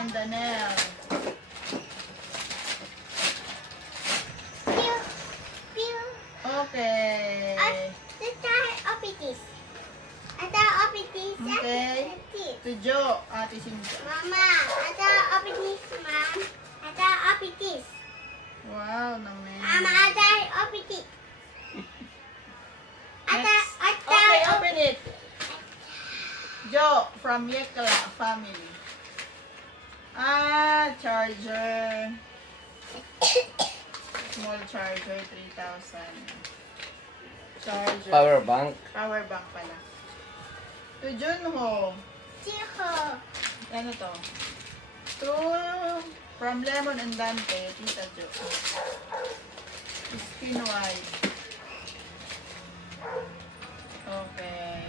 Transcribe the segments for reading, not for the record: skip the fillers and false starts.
and Danelle. Pew, pew. Okay. Open this. Open this. Okay. To Jo, Ate Cynthia. Mama, open this, Mom. Open this. Wow, naman. Mama, open this. Next. Okay, open it. Jo, from Yekla family. Charger. Small charger, 3,000. Charger. Power bank. Power bank pala. To Junho. Chiho. Ano to? To from Lemon and Dante, Tita Jo. Skin white. Okay.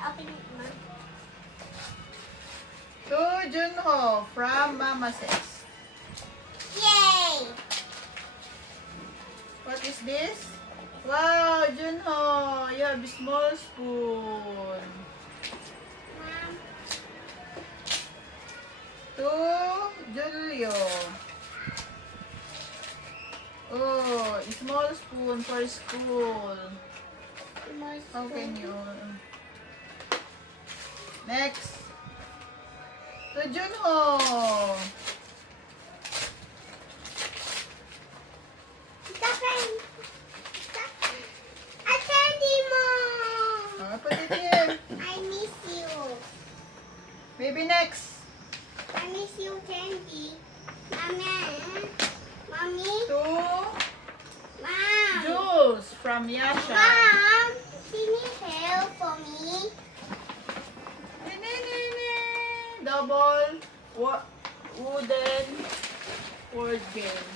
Open it, Mom. To Junho from Mama Says. Yay! What is this? Wow, Junho, you have a small spoon. Mom. To Julio. Oh, a small spoon for school. How can you? Next. To Junho. Put it here. I miss you. Maybe next. I miss you, Candy. Mommy. To Mom. Jules from Yasha. Mom, can you help for me? Double wooden word game.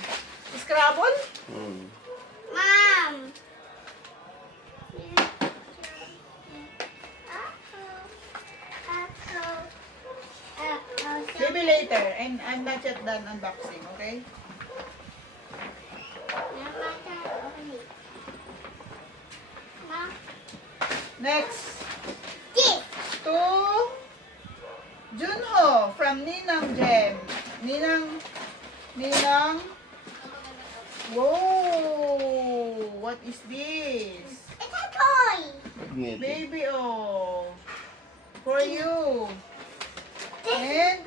Scrabble? Mom. Maybe later. And I'm not yet done unboxing, okay? Mom. Next. This. To Junho from Ninang Jem. Ninang. Whoa! What is this? It's a toy. Baby, oh. For you. And